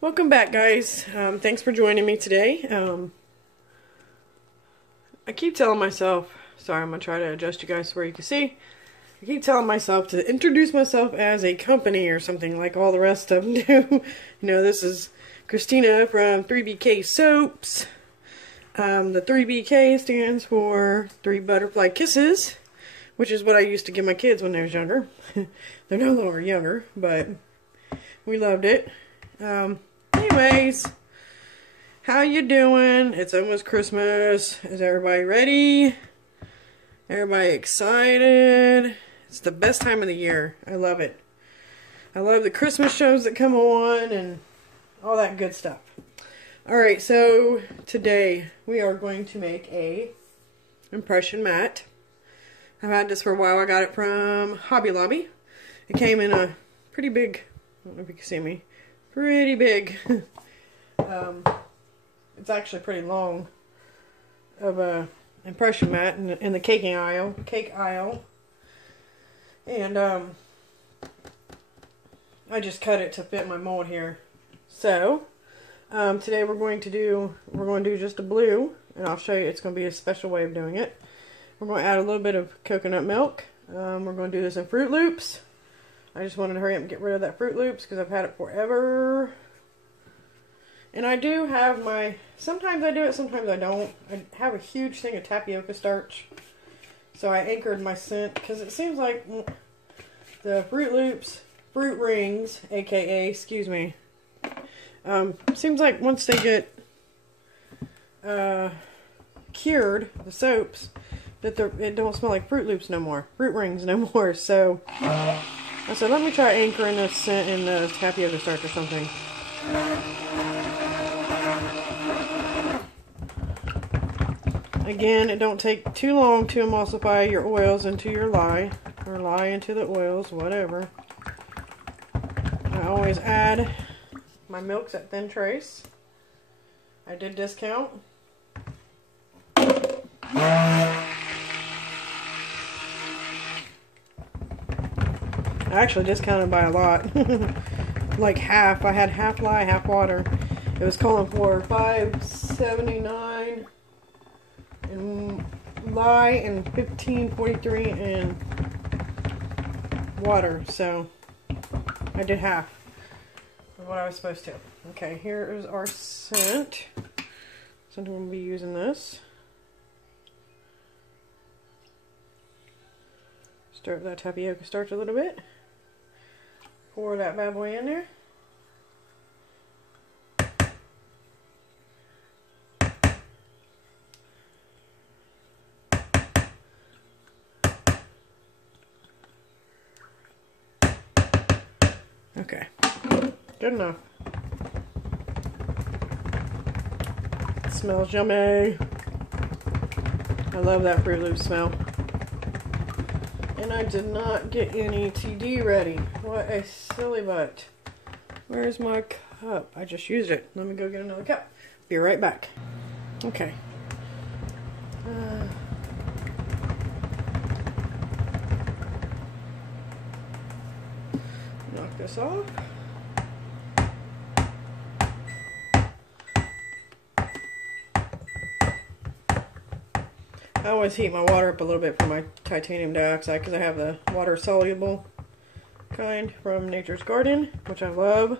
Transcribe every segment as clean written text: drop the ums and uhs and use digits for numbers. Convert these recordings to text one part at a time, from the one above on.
Welcome back, guys. Thanks for joining me today. I keep telling myself, sorry, I'm going to try to adjust you guys where you can see. I keep telling myself to introduce myself as a company or something like all the rest of them do. You know, this is Christina from 3BK Soaps. The 3BK stands for 3 Butterfly Kisses, which is what I used to give my kids when they was younger. They're no longer younger, but we loved it. Anyways, how you doing? It's almost Christmas. Is everybody ready? Everybody excited? It's the best time of the year. I love it. I love the Christmas shows that come on and all that good stuff. Alright, so today we are going to make a impression mat. I've had this for a while. I got it from Hobby Lobby. It came in a pretty big, I don't know if you can see me, pretty big. It's actually pretty long of a impression mat in the cake aisle. And I just cut it to fit my mold here. So today we're going to do just a blue, and I'll show you. It's going to be a special way of doing it. We're going to add a little bit of coconut milk. We're going to do this in Fruit Loops. I just wanted to hurry up and get rid of that Fruit Loops because I've had it forever. And I do have my, sometimes I do it, sometimes I don't. I have a huge thing of tapioca starch. So I anchored my scent because it seems like the Fruit Loops, Fruit Rings, aka, excuse me, seems like once they get cured, the soaps, that it don't smell like Fruit Loops no more. Fruit Rings no more. So I said, let me try anchoring this scent in the tapioca starch or something. Again, it don't take too long to emulsify your oils into your lye, or lye into the oils, whatever. I always add my milks at thin trace. I did discount. I actually discounted by a lot. Like half. I had half lye, half water. It was calling for $5.79 in lye and $15.43 in water. So I did half of what I was supposed to. Okay, here is our scent. So I'm going to be using this. Stir up that tapioca starch a little bit. Pour that bad boy in there. Okay, good enough. It smells yummy. I love that Fruit Loop smell. And I did not get any TD ready. What a silly butt. Where's my cup? I just used it. Let me go get another cup. Be right back. Okay. Knock this off. I always heat my water up a little bit for my titanium dioxide because I have the water soluble kind from Nature's Garden, which I love.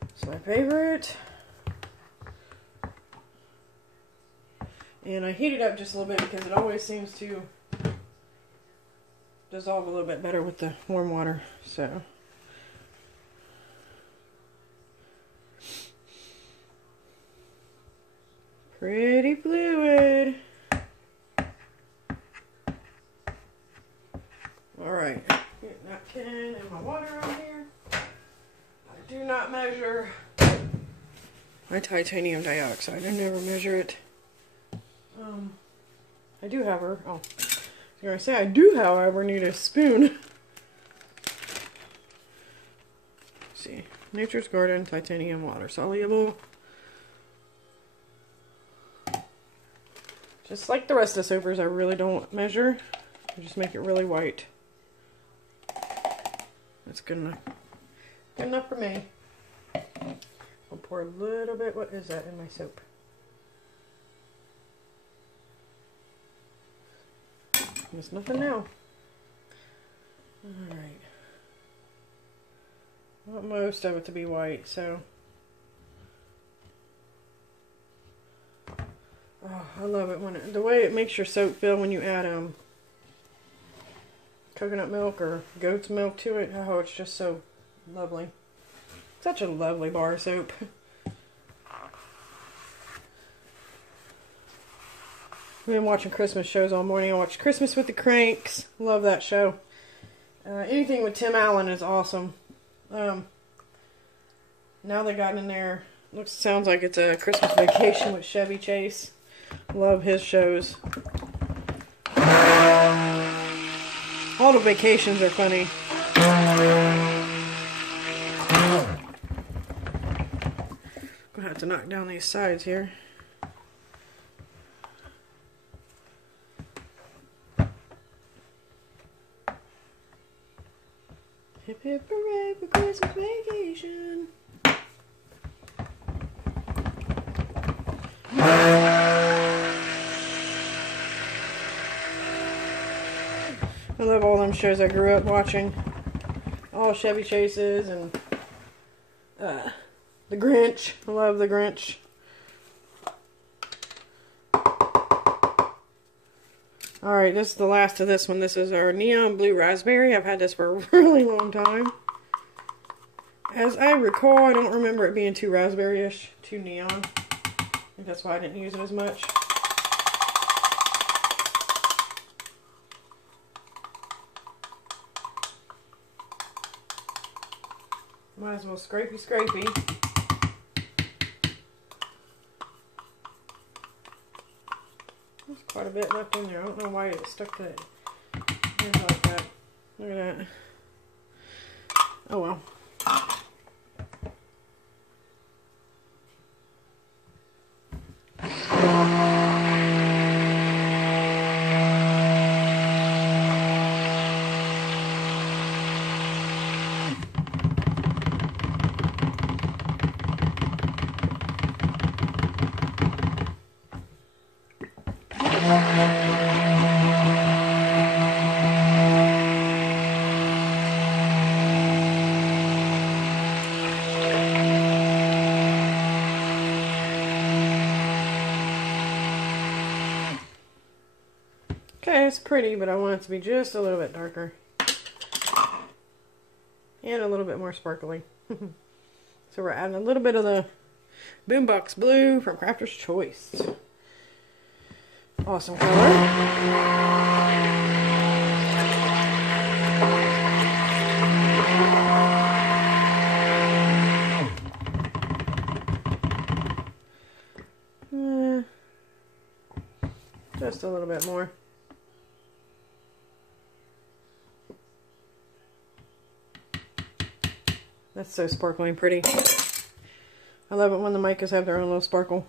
It's my favorite. And I heat it up just a little bit because it always seems to dissolve a little bit better with the warm water. So pretty fluid. Alright, getting that tin and my water on here. I do not measure my titanium dioxide. I never measure it. I do, however, I was going to say I do, however, need a spoon. Let's see, Nature's Garden titanium water soluble. Just like the rest of the soapers, I really don't measure. I just make it really white. That's good enough. Good enough for me. pour a little bit. What is that in my soap? There's nothing now. Alright. I want most of it to be white, so. Oh, I love it when the way it makes your soap feel when you add coconut milk or goat's milk to it. Oh, it's just so lovely. Such a lovely bar soap. We've been watching Christmas shows all morning. I watched Christmas with the Cranks. Love that show. Anything with Tim Allen is awesome. Now they got in there. Sounds like it's a Christmas Vacation with Chevy Chase. Love his shows. All the vacations are funny. Gonna have to knock down these sides here. Hip hip hooray for Christmas vacation. I love all them shows I grew up watching. All Chevy Chases and The Grinch. I love The Grinch. Alright, this is the last of this one. This is our neon blue raspberry. I've had this for a really long time. As I recall, I don't remember it being too raspberry-ish, too neon. I think that's why I didn't use it as much. Might as well scrapey scrapey. There's quite a bit left in there. I don't know why it stuck to it like that. Look at that. Oh well. Okay, it's pretty, but I want it to be just a little bit darker. And a little bit more sparkly. So we're adding a little bit of the Boombox Blue from Crafter's Choice. Awesome color. Just a little bit more. That's so sparkly and pretty. I love it when the micas have their own little sparkle.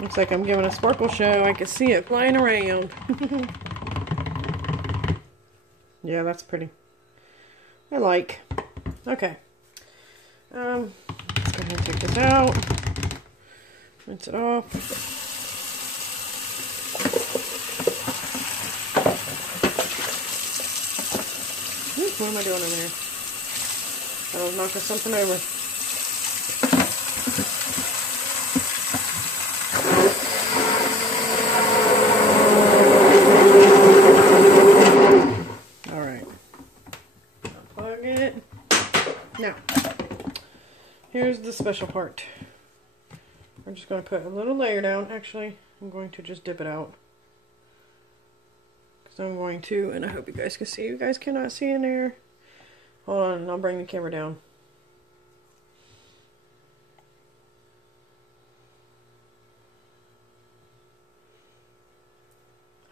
Looks like I'm giving a sparkle show. I can see it flying around. Yeah, that's pretty. I like. Okay. Let's go ahead and take this out. Rinse it off. What am I doing over there? I was knocking something over. Alright. Unplug it. Now, here's the special part. I'm just going to put a little layer down. Actually, I'm going to just dip it out. Because I'm going to, and I hope you guys can see. You guys cannot see in there. Hold on, and I'll bring the camera down.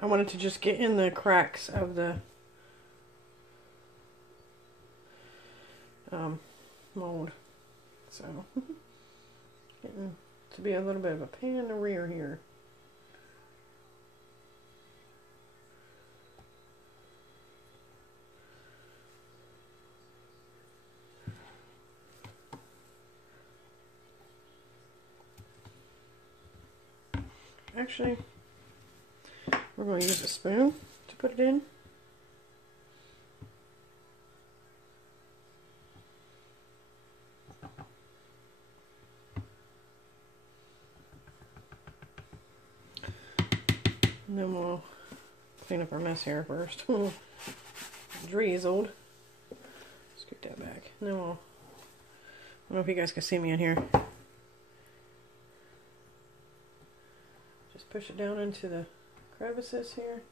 I wanted to just get in the cracks of the mold. So, getting to be a little bit of a pain in the rear here. actually, we're going to use a spoon to put it in. And then we'll clean up our mess here first. Drizzled. Scoot that back. And then we'll, I don't know if you guys can see me in here. Just push it down into the crevices here.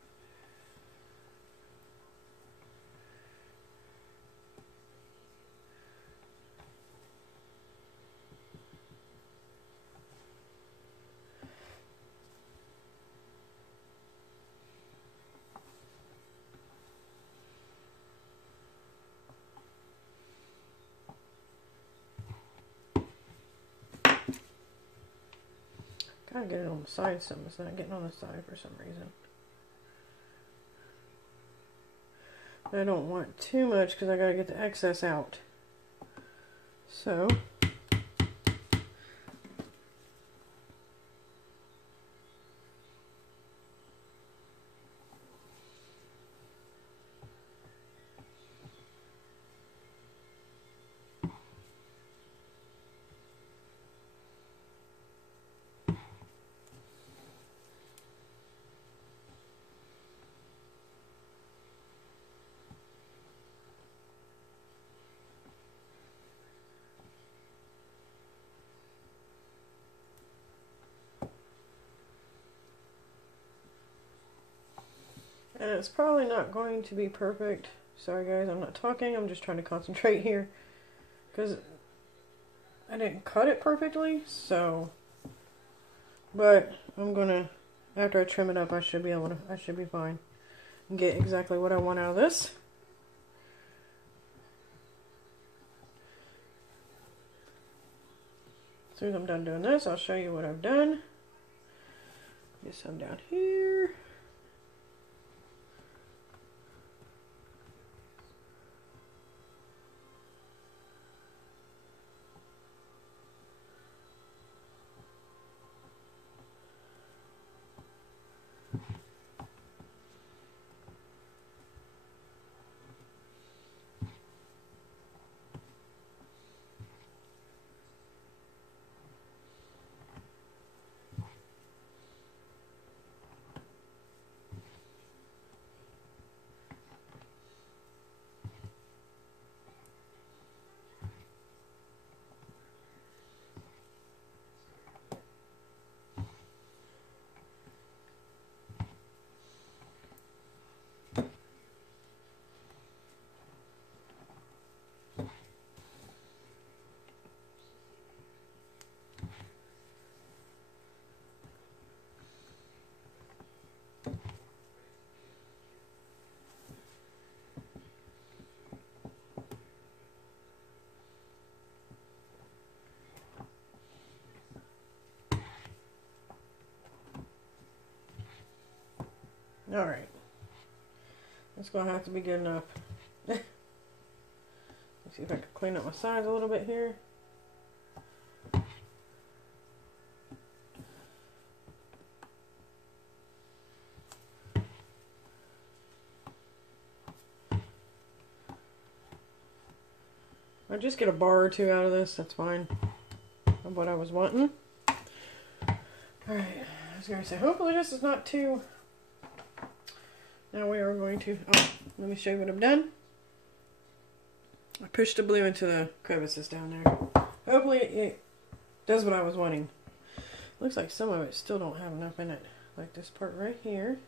Gotta get it on the side some. It's not getting on the side for some reason. But I don't want too much because I gotta get the excess out. So and it's probably not going to be perfect. Sorry guys, I'm not talking. I'm just trying to concentrate here. Because I didn't cut it perfectly, so. But I'm gonna, after I trim it up, I should be fine. And get exactly what I want out of this. As soon as I'm done doing this, I'll show you what I've done. Get some down here. Alright. That's going to have to be good enough. Let's see if I can clean up my sides a little bit here. I'll just get a bar or two out of this. That's fine. Of what I was wanting. Alright. I was going to say, hopefully this is not too... Now we are going to, let me show you what I've done. I pushed the blue into the crevices down there. Hopefully it does what I was wanting. Looks like some of it still don't have enough in it. Like this part right here.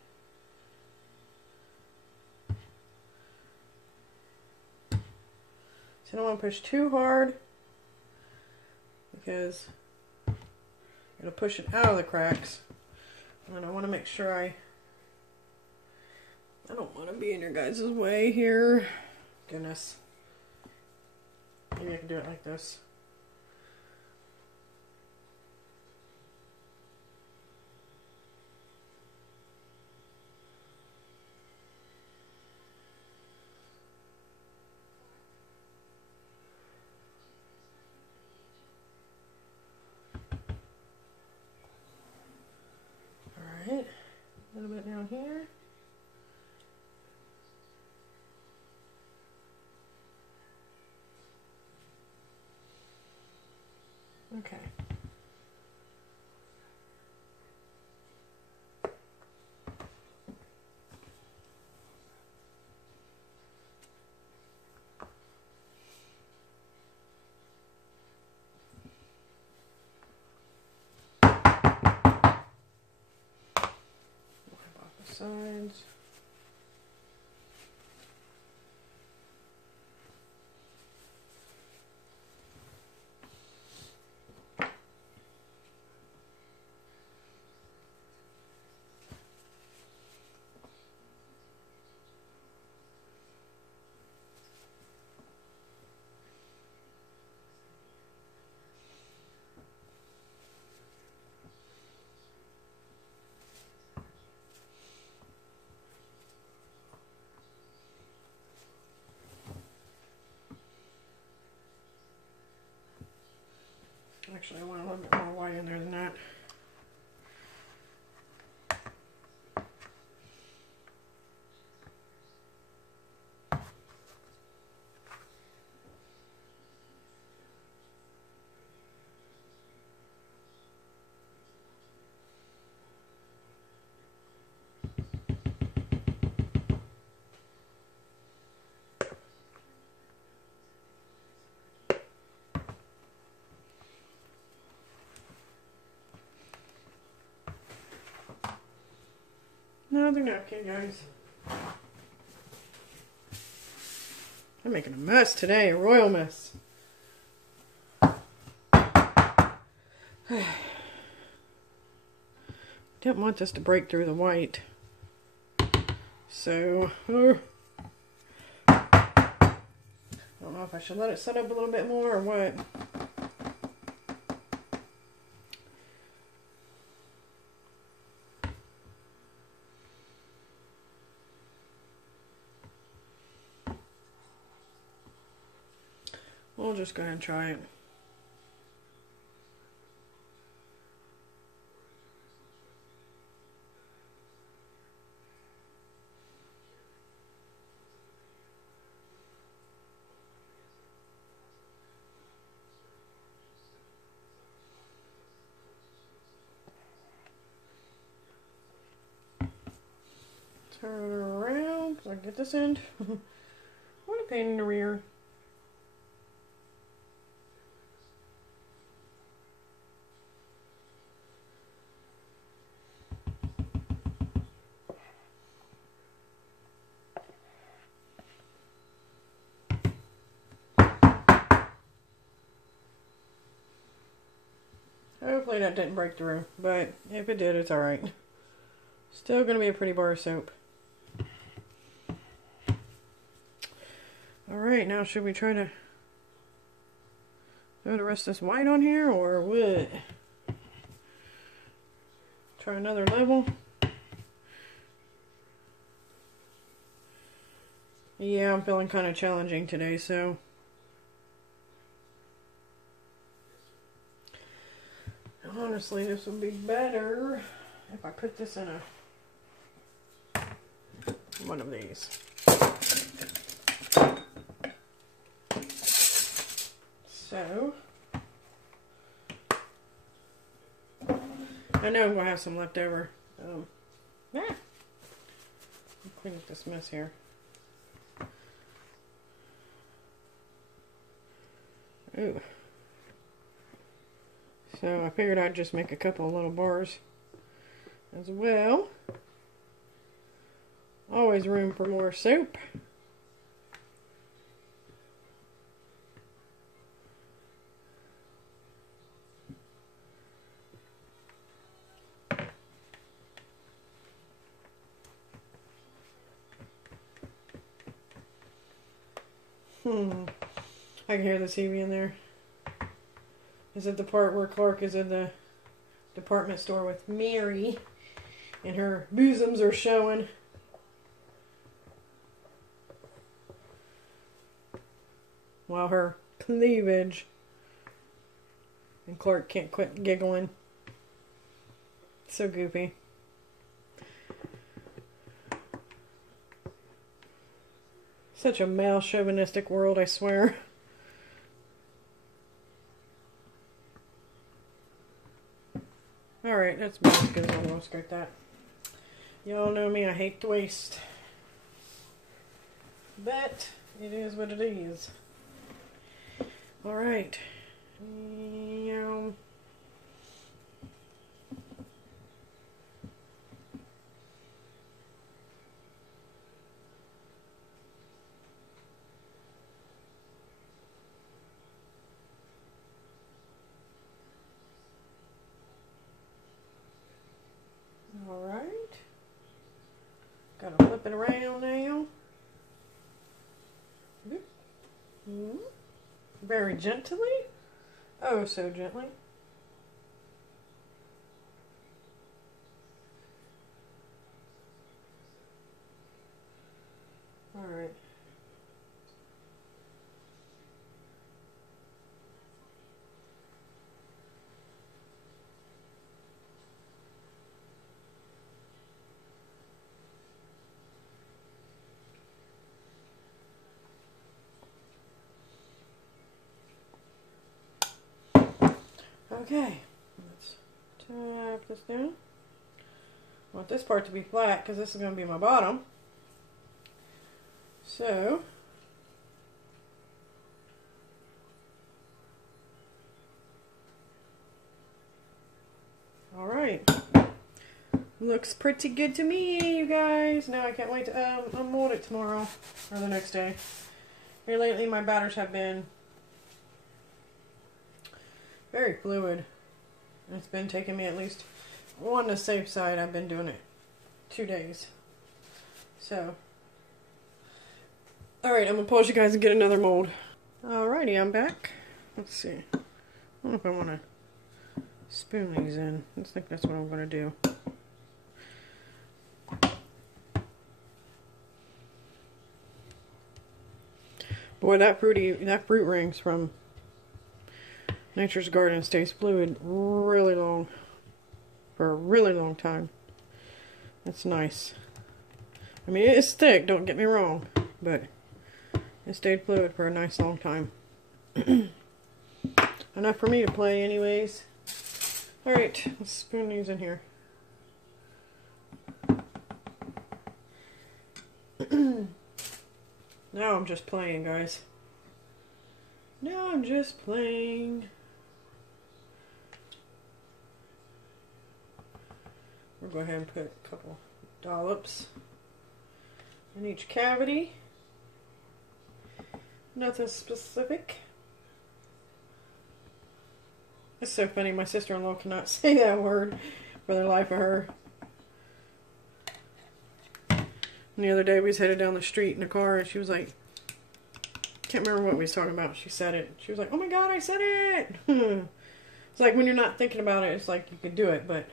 So I don't want to push too hard because it'll push it out of the cracks. And I want to make sure I don't want to be in your guys' way here. Goodness. Maybe I can do it like this. little bit down here. Okay. Wipe off the sides. Actually, I want a little bit more white in there than that. Another napkin, guys. I'm making a mess today, a royal mess. Didn't want this to break through the white. So, I don't know if I should let it set up a little bit more or what. We'll just go ahead and try it. Turn it around so I can get this end. I want to paint in the rear. Hopefully that didn't break through, but if it did, it's alright. Still going to be a pretty bar of soap. Alright, now should we try to throw the rest of this white on here, or what? Try another level. Yeah, I'm feeling kind of challenging today, so honestly, this would be better if I put this in one of these. So, I know I'm going to have some left over. Clean up this mess here. Ooh. So I figured I'd just make a couple of little bars as well. Always room for more soap. I can hear the TV in there. Is it the part where Clark is in the department store with Mary and her bosoms are showing? While her cleavage, and Clark can't quit giggling. So goofy. Such a male chauvinistic world, I swear. Alright, that's about as good as I'm going to skirt that. Y'all know me, I hate to waste. But it is what it is. Alright. Alright. Gotta flip it around now. Very gently. Oh, so gently. Alright. Okay, let's tap this down. I want this part to be flat because this is going to be my bottom. So, alright. Looks pretty good to me, you guys. Now I can't wait to unmold it tomorrow or the next day. Here lately my batters have been very fluid. It's been taking me at least, on the safe side, I've been doing it 2 days. So, alright, I'm going to pause you guys and get another mold. Alrighty, I'm back. Let's see. I don't know if I want to spoon these in. I think that's what I'm going to do. Boy, that fruit rings from Nature's Garden stays fluid really long, for a really long time. That's nice. I mean, it's thick, don't get me wrong, but it stayed fluid for a nice long time. Enough for me to play anyways. Alright, let's spoon these in here. Now I'm just playing, guys. Now I'm just playing. We'll go ahead and put a couple dollops in each cavity. Nothing specific. It's so funny, my sister-in-law cannot say that word for the life of her. And the other day we was headed down the street in the car and she was like, can't remember what we was talking about. She said it. She was like, oh my god, I said it! It's like when you're not thinking about it, it's like you can do it, but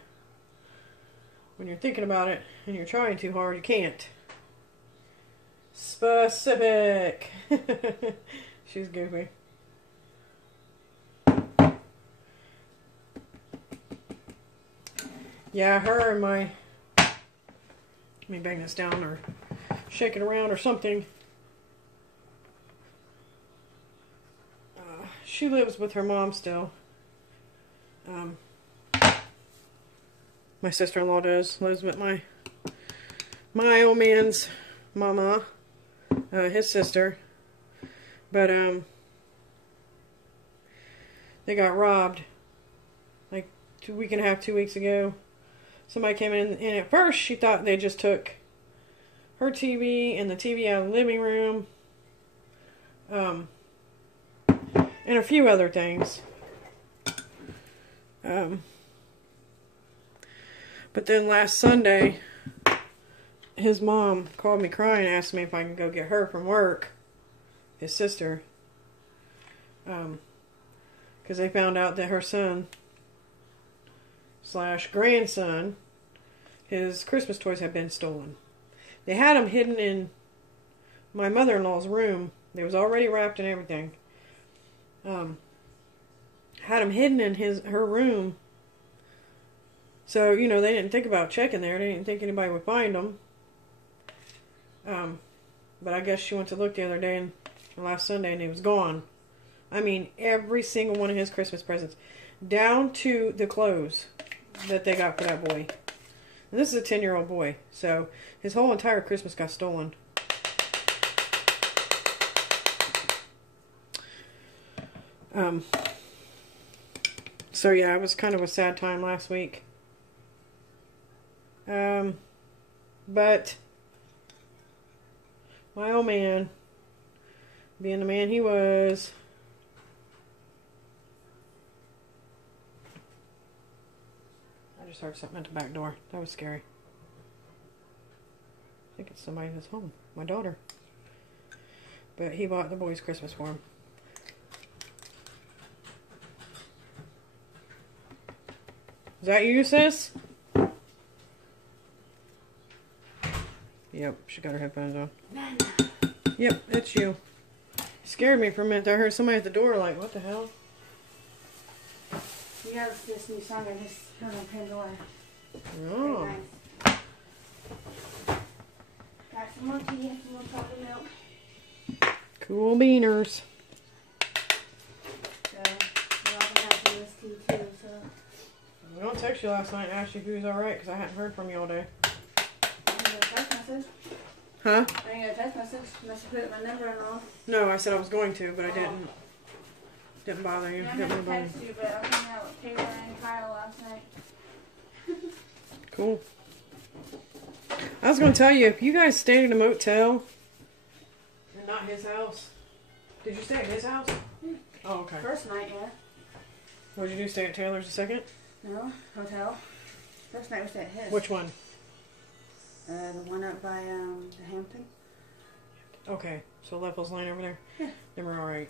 when you're thinking about it and you're trying too hard, you can't. Specific! She's goofy. Yeah, her and my... Let me bang this down or shake it around or something. She lives with her mom still. My sister-in-law lives with my old man's mama, his sister. But they got robbed like 2 weeks ago. Somebody came in, and at first she thought they just took her TV and the TV out of the living room, and a few other things. But then last Sunday, his mom called me crying and asked me if I can go get her from work, his sister, because they found out that her son / grandson, his Christmas toys had been stolen. They had them hidden in my mother-in-law's room. They was already wrapped and everything. Had them hidden in her room. So, you know, they didn't think about checking there. They didn't think anybody would find them. But I guess she went to look the other day, and last Sunday, and he was gone. I mean, every single one of his Christmas presents, down to the clothes that they got for that boy. And this is a 10-year-old boy, so his whole entire Christmas got stolen. So yeah, it was kind of a sad time last week. But my old man, being the man he was, I just heard something at the back door. That was scary. I think it's somebody that's home. My daughter. But he bought the boys Christmas for him. Is that you, sis? Yep, she got her headphones on. Yep, it's you. Scared me for a minute. I heard somebody at the door like, what the hell? He has this new song in his Pandora. Oh. Nice. Got some more tea and some more chocolate milk. Cool beaners. So, we're all gonna have some of this tea too, so. I don't text you last night and asked you if you was alright because I hadn't heard from you all day. I didn't get a text message. Huh? I didn't get a text message unless you put my number in all. No, I said I was going to, but I didn't. Didn't bother you. Yeah, I Didn't meant to bother text you, but I was hanging out with Taylor and Kyle last night. Cool. I was going to tell you, if you guys stayed in a motel and not his house. Did you stay at his house? Yeah. Oh, okay. First night, yeah. What did you do? Stay at Taylor's the second? No, hotel. First night we stayed at his. Which one? The one up by the Hampton. Okay, so Level's Lane over there? Yeah. They were alright.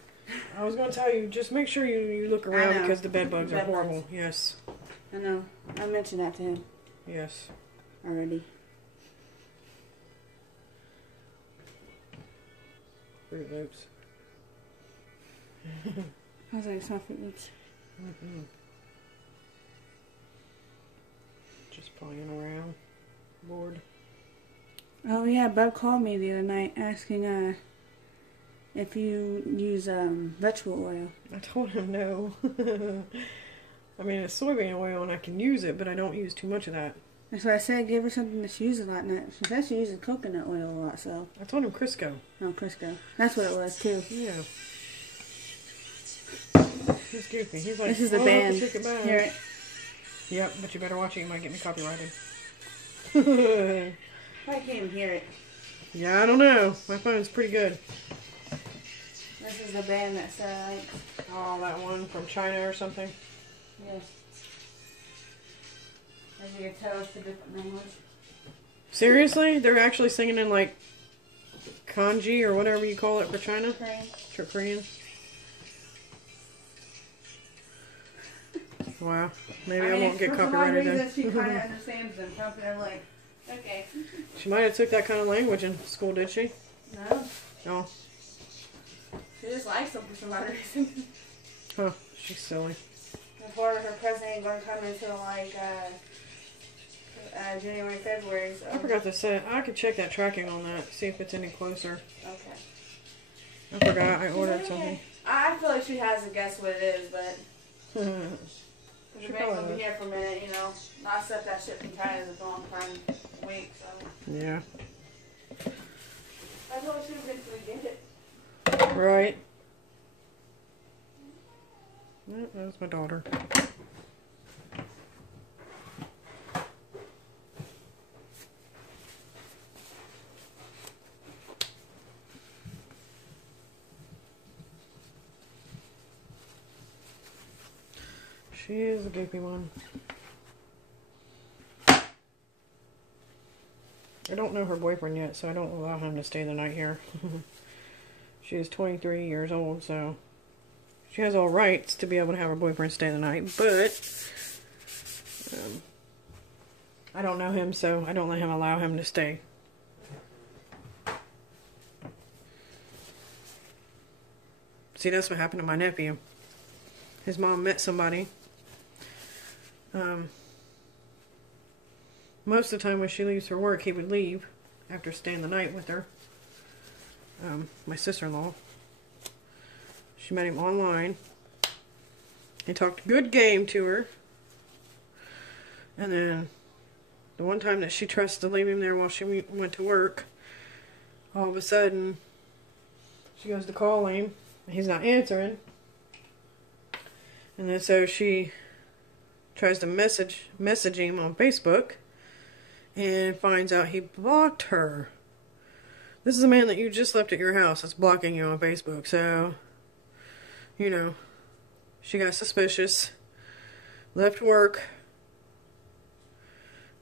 I was going to tell you, just make sure you look around because the bed bugs are horrible. Yes. I know. I mentioned that to him Yes. already. Fruit Loops. I was like, it's not Fruit Loops. Mm-hmm. Just playing around. Bored. Oh yeah, Bub called me the other night asking if you use vegetable oil. I told him no. I mean, it's soybean oil and I can use it, but I don't use too much of that. That's what I said. Give her something that she uses a lot. And she said she uses coconut oil a lot. So. I told him Crisco. Oh, Crisco. That's what it was too. Yeah. He's goofy. He's like, this is the band. Hear it. Yep, but you better watch it. You might get me copyrighted. I can't even hear it. Yeah, I don't know. My phone's pretty good. This is the band that Sarah likes. Oh, that one from China or something? Yes. As you can tell, it's a different language. Seriously? They're actually singing in like kanji or whatever you call it for China? Korean. Korean? Wow. Maybe I won't get copyrighted then. She kind of understands them. And I'm like, okay. She might have took that kind of language in school, did she? No. Oh. She just likes them for some odd reason. Huh. She's silly. Before her present ain't going to come until like January, February. So. I forgot to say, I could check that tracking on that, see if it's any closer. Okay. I forgot, I ordered something. I feel like she has to guess what it is, but She the baby's probably gonna be does. here for a minute, you know. Not stuff that shit from China is a long time week, so Yeah. I thought she would eventually get it. Right. That was my daughter. She is a goopy one. I don't know her boyfriend yet, so I don't allow him to stay the night here. She is 23 years old, so she has all rights to be able to have her boyfriend stay the night, but I don't know him, so I don't let him allow him to stay. See, that's what happened to my nephew. His mom met somebody. Most of the time when she leaves for work, he would leave after staying the night with her. my sister-in-law. She met him online. He talked good game to her. And then the one time that she trusted to leave him there while she went to work, all of a sudden she goes to call him and he's not answering. And then so she tries to message him on Facebook and finds out he blocked her. This is a man that you just left at your house that's blocking you on Facebook. So, you know, she got suspicious, left work,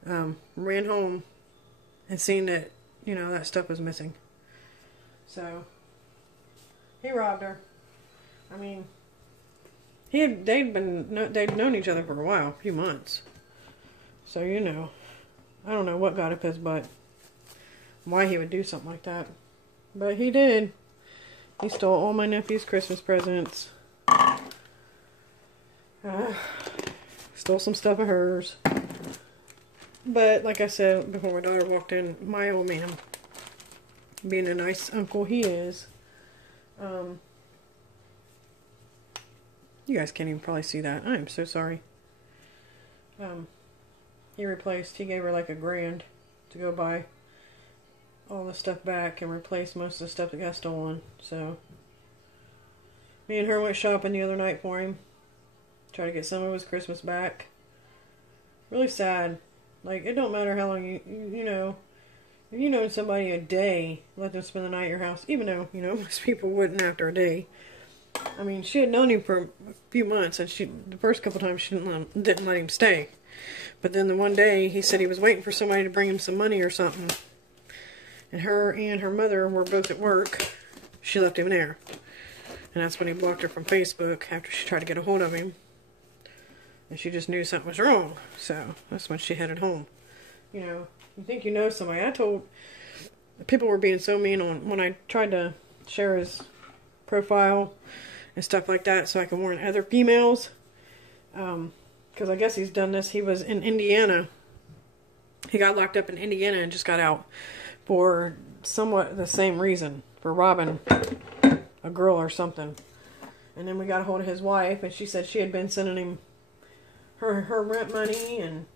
ran home, and seen that, you know, that stuff was missing. So, he robbed her. I mean, they'd known each other for a while, a few months. So, you know, I don't know what got up his butt, why he would do something like that. But he did. He stole all my nephew's Christmas presents. Stole some stuff of hers. But, like I said before my daughter walked in, my old man, being a nice uncle he is, you guys can't even probably see that. I am so sorry. He gave her like $1,000 to go buy all the stuff back and replace most of the stuff that got stolen. So, me and her went shopping the other night for him. Try to get some of his Christmas back. Really sad. Like, it don't matter how long you know, if you know somebody a day, let them spend the night at your house, even though, you know, most people wouldn't after a day. I mean, she had known him for a few months, and the first couple times she didn't let him stay. But then the one day, he said he was waiting for somebody to bring him some money or something. And her mother were both at work. She left him there. And that's when he blocked her from Facebook after she tried to get a hold of him. And she just knew something was wrong. So, that's when she headed home. You know, you think you know somebody. People were being so mean when I tried to share his profile and stuff like that so I can warn other females. Because I guess he's done this. He was in Indiana. He got locked up in Indiana and just got out for somewhat the same reason. For robbing a girl or something. And then we got a hold of his wife, and she said she had been sending him her rent money and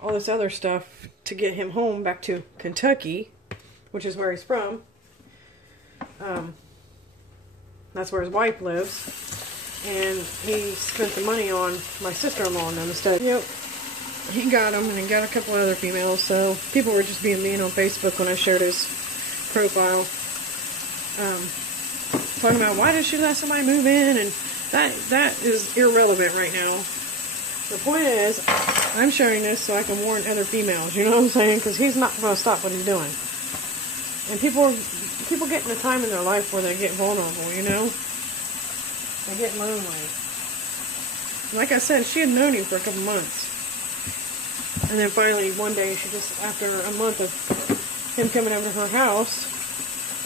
all this other stuff to get him home back to Kentucky, which is where he's from. That's where his wife lives. And he spent the money on my sister-in-law and them instead. Yep. He got them, and he got a couple other females, so people were just being mean on Facebook when I shared his profile. Talking about, why did she let somebody move in? And that is irrelevant right now. The point is, I'm sharing this so I can warn other females, you know what I'm saying? Because he's not going to stop what he's doing. And people get in a time in their life where they get vulnerable, you know? They get lonely. Like I said, she had known him for a couple months. And then finally, one day, after a month of him coming over to her house,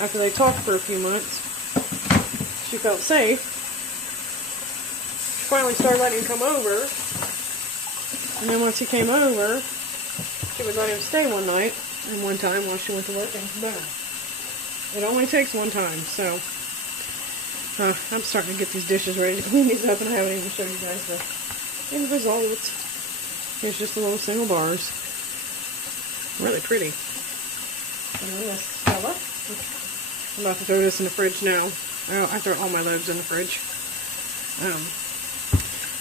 after they talked for a few months, she felt safe. She finally started letting him come over. And then once he came over, she would let him stay one night and one time while she went to work and done. It only takes one time, so I'm starting to get these dishes ready to clean these up, and I haven't even shown you guys the end result. Here's just the little single bars. Really pretty. And then this Stella. I'm about to throw this in the fridge now. I throw all my loaves in the fridge.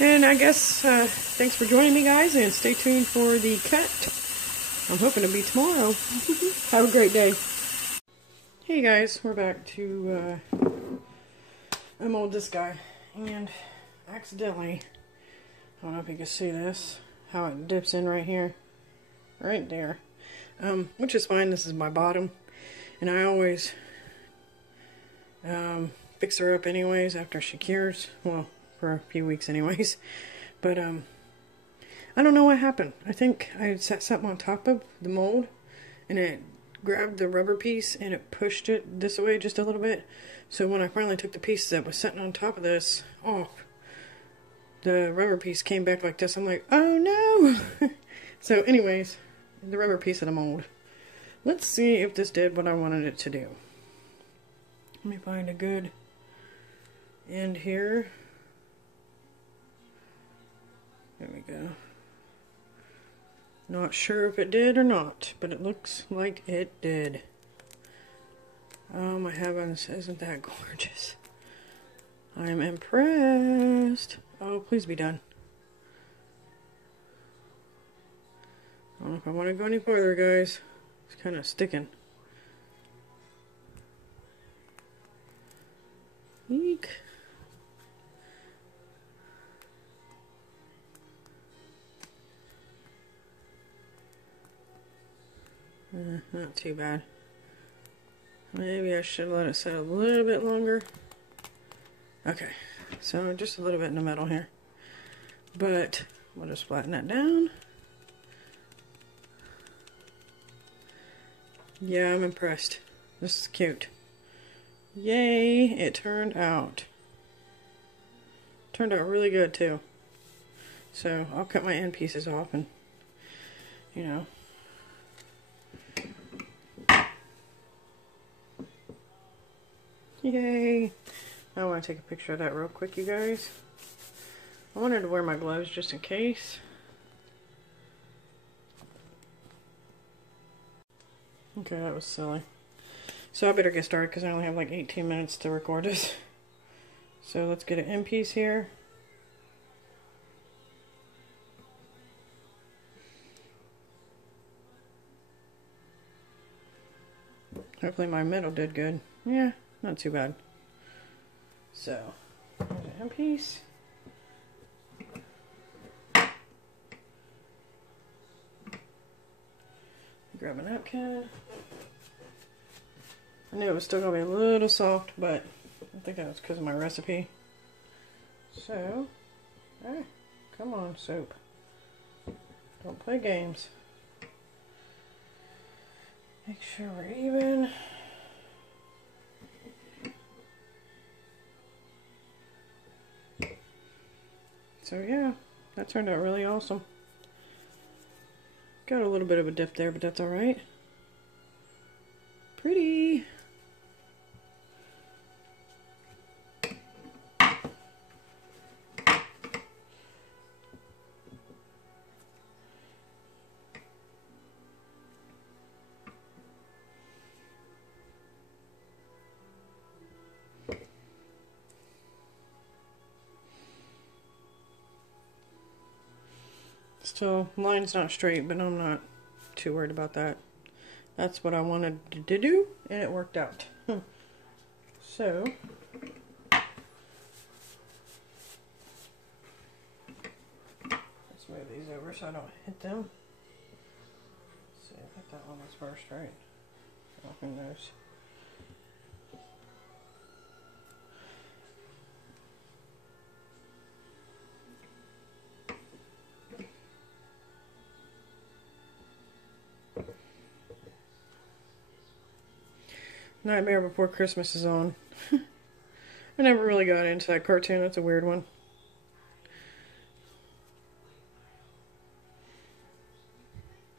And I guess, thanks for joining me, guys, and stay tuned for the cut. I'm hoping to be tomorrow. Have a great day. Hey, guys, we're back to, Unmold this guy. And accidentally, I don't know if you can see this, how it dips in right here. Right there. Which is fine. This is my bottom. And I always fix her up anyways after she cures. Well, for a few weeks anyways. But I don't know what happened. I think I set something on top of the mold and it grabbed the rubber piece and it pushed it this way just a little bit. So when I finally took the piece that was sitting on top of this off, the rubber piece came back like this. I'm like, oh no! So anyways, the rubber piece of the mold. Let's see if this did what I wanted it to do. Let me find a good end here. There we go. Not sure if it did or not, but it looks like it did. Oh my heavens, isn't that gorgeous? I'm impressed. Oh, please be done. I don't know if I want to go any further, guys. It's kind of sticking. Eek. Not too bad. Maybe I should let it set a little bit longer. Okay, so just a little bit in the middle here. But we'll just flatten that down. Yeah, I'm impressed. This is cute. Yay, it turned out. Turned out really good too. So I'll cut my end pieces off and, you know. Yay! I want to take a picture of that real quick, you guys. I wanted to wear my gloves just in case. Okay, that was silly. So I better get started because I only have like 18 minutes to record this. So let's get an end piece here. Hopefully my middle did good. Yeah, not too bad. So, here's an end piece. Grab a napkin. I knew it was still going to be a little soft, but I think that was because of my recipe. So, come on, soap. Don't play games. Make sure we're even. So yeah, that turned out really awesome. Got a little bit of a dip there, but that's alright. Pretty. Still, line's not straight, but I'm not too worried about that. That's what I wanted to do, and it worked out. So, let's move these over so I don't hit them. Let's see, I think that one was first, right? Oh, who knows? Nightmare Before Christmas is on. I never really got into that cartoon. It's a weird one.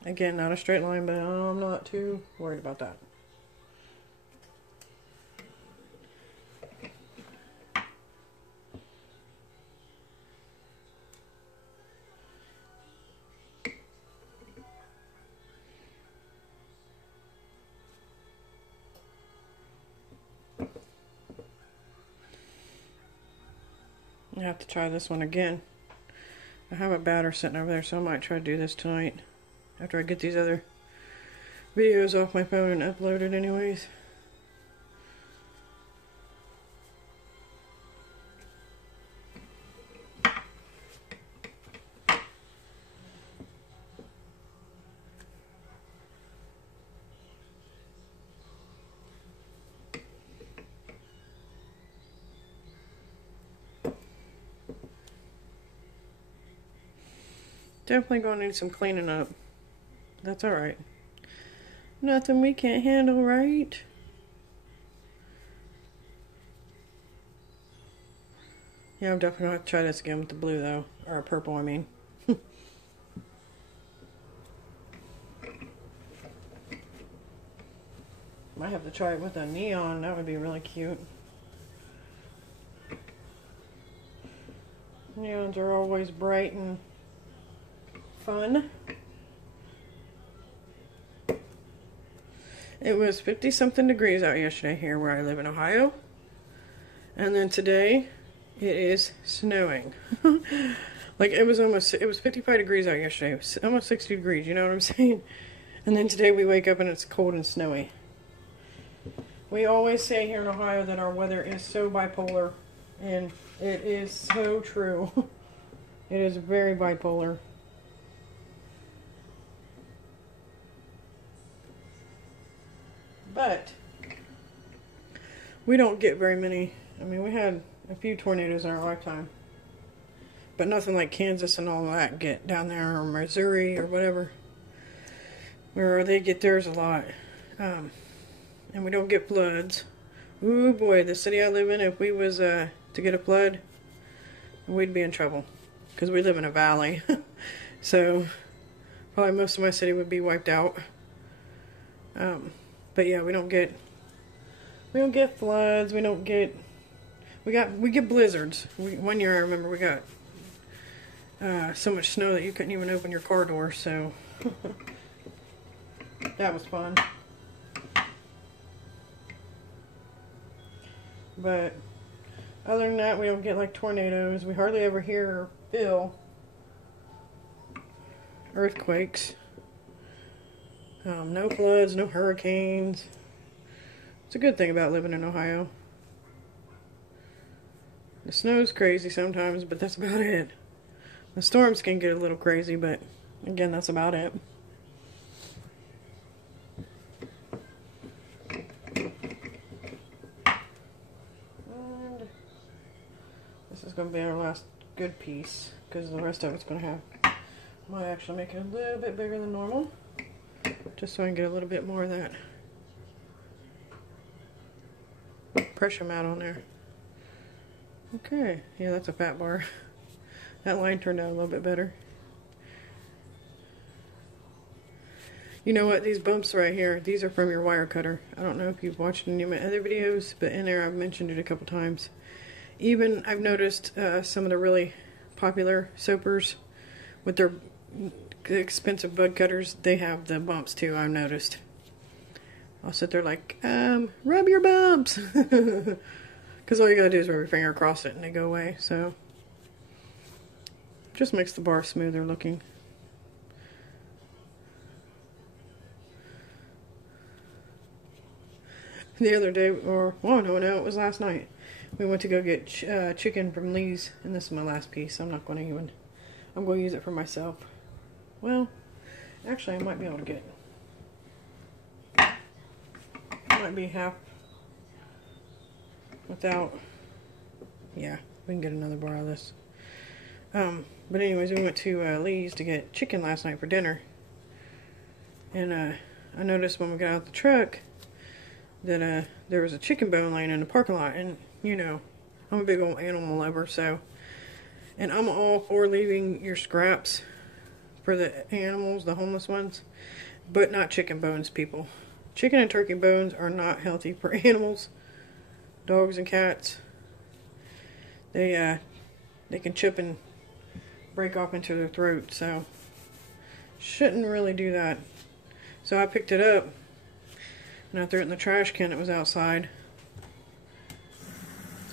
Again, not a straight line, but I'm not too worried about that. I have to try this one again. I have a batter sitting over there, so I might try to do this tonight after I get these other videos off my phone and upload it anyways. Definitely going to need some cleaning up. That's alright. Nothing we can't handle, right? Yeah, I'm definitely going to have to try this again with the blue, though. Or purple, I mean. Might have to try it with a neon. That would be really cute. Neons are always bright and fun. It was 50-something degrees out yesterday here where I live in Ohio. And then today, it is snowing. Like, it was 55 degrees out yesterday. It was almost 60 degrees, you know what I'm saying? And then today we wake up and it's cold and snowy. We always say here in Ohio that our weather is so bipolar. And it is so true. It is very bipolar. But we don't get very many. I mean, we had a few tornadoes in our lifetime. But nothing like Kansas and all that get down there, or Missouri, or whatever. Where they get theirs a lot. And we don't get floods. Ooh boy, the city I live in, if we was to get a flood, we'd be in trouble. Because we live in a valley. So, probably most of my city would be wiped out. But yeah, we don't get floods, we get blizzards. One year I remember we got so much snow that you couldn't even open your car door, so that was fun. But other than that, we don't get like tornadoes. We hardly ever hear or feel earthquakes. No floods, no hurricanes. It's a good thing about living in Ohio. The snow's crazy sometimes, but that's about it. The storms can get a little crazy, but again, that's about it. And this is going to be our last good piece, because the rest of it's going to have, might actually make it a little bit bigger than normal. Just so I can get a little bit more of that pressure mat on there. Okay, yeah, that's a fat bar. That line turned out a little bit better. You know what, these bumps right here, these are from your wire cutter. I don't know if you've watched any of my other videos, but in there I've mentioned it a couple times. Even I've noticed some of the really popular soapers with their expensive bud cutters, they have the bumps too, I've noticed. I'll sit there like, rub your bumps. Because all you gotta do is rub your finger across it and they go away, so. Just makes the bar smoother looking. The other day, or, well, no, it was last night. We went to go get chicken from Lee's, and this is my last piece. I'm not going to even, I'm going to use it for myself. Well, actually I might be able to get it. Might be half without, yeah, we can get another bar of this. But anyways, we went to Lee's to get chicken last night for dinner. And I noticed when we got out the truck that there was a chicken bone laying in the parking lot. And, you know, I'm a big old animal lover, so. And I'm all for leaving your scraps for the animals, the homeless ones, but not chicken bones, people. Chicken and turkey bones are not healthy for animals, dogs and cats. They can chip and break off into their throat, so shouldn't really do that. So I picked it up and I threw it in the trash can that was outside.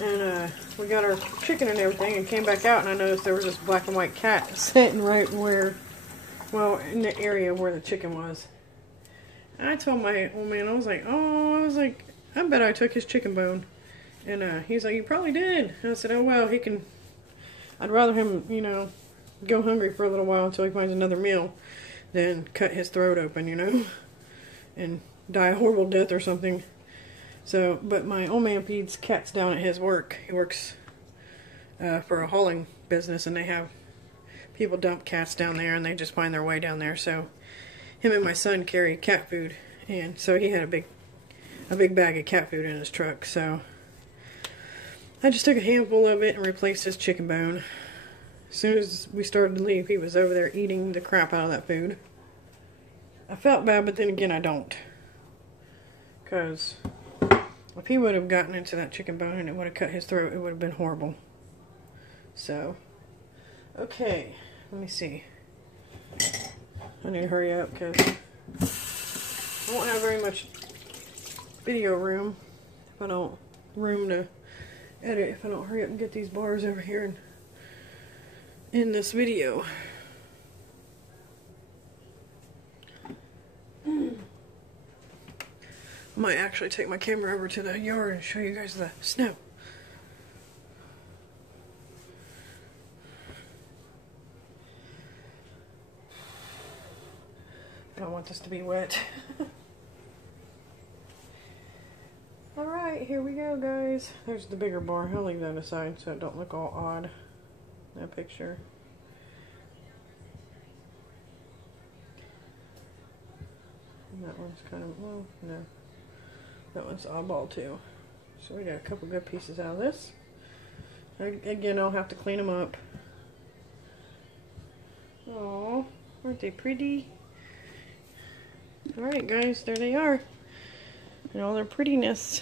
And we got our chicken and everything and came back out, and I noticed there was this black and white cat sitting right where, well, in the area where the chicken was. And I told my old man, I was like, I bet I took his chicken bone. And he's like, you probably did. And I said, oh well, I'd rather him, you know, go hungry for a little while until he finds another meal than cut his throat open, you know, and die a horrible death or something. So, but my old man feeds cats down at his work. He works for a hauling business, and they have people dump cats down there, and they just find their way down there. So, him and my son carry cat food, and so he had a big bag of cat food in his truck. So, I just took a handful of it and replaced his chicken bone. As soon as we started to leave, he was over there eating the crap out of that food. I felt bad, but then again, I don't. Because if he would have gotten into that chicken bone and it would have cut his throat, it would have been horrible. So, okay, let me see. I need to hurry up because I won't have very much video room if I don't to edit if I don't hurry up and get these bars over here and in this video. I might actually take my camera over to the yard and show you guys the snow. I don't want this to be wet. Alright, here we go, guys. There's the bigger bar. I'll leave that aside so it don't look all odd, that picture. And that one's kind of, well, no. That one's oddball too. So we got a couple good pieces out of this. Again, I'll have to clean them up. Oh, aren't they pretty? Alright guys, there they are. And all their prettiness.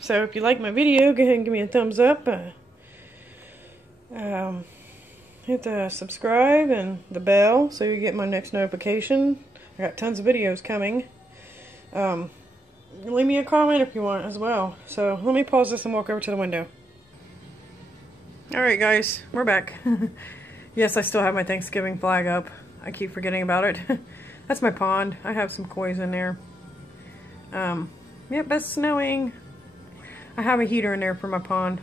So if you like my video, go ahead and give me a thumbs up. Hit the subscribe and the bell so you get my next notification. I got tons of videos coming. Leave me a comment if you want as well. So let me pause this and walk over to the window. Alright guys, we're back. Yes, I still have my Thanksgiving flag up. I keep forgetting about it. That's my pond. I have some koi's in there. Yep, it's snowing. I have a heater in there for my pond,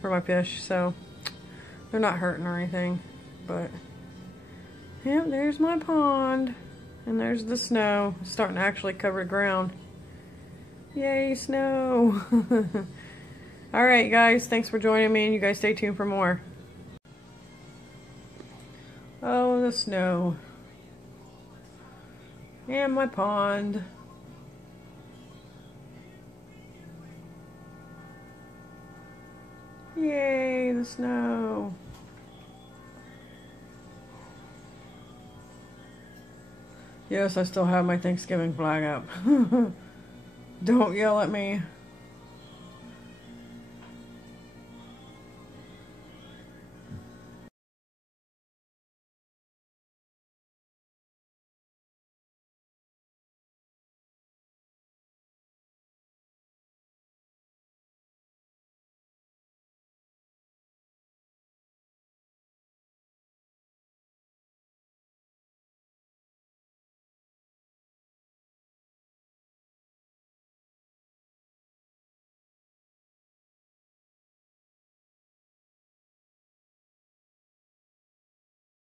for my fish, so they're not hurting or anything. But, yep, there's my pond. And there's the snow. It's starting to actually cover the ground. Yay, snow! Alright guys, thanks for joining me, and you guys stay tuned for more. Oh, the snow. And my pond. Yay, the snow. Yes, I still have my Thanksgiving flag up. Don't yell at me.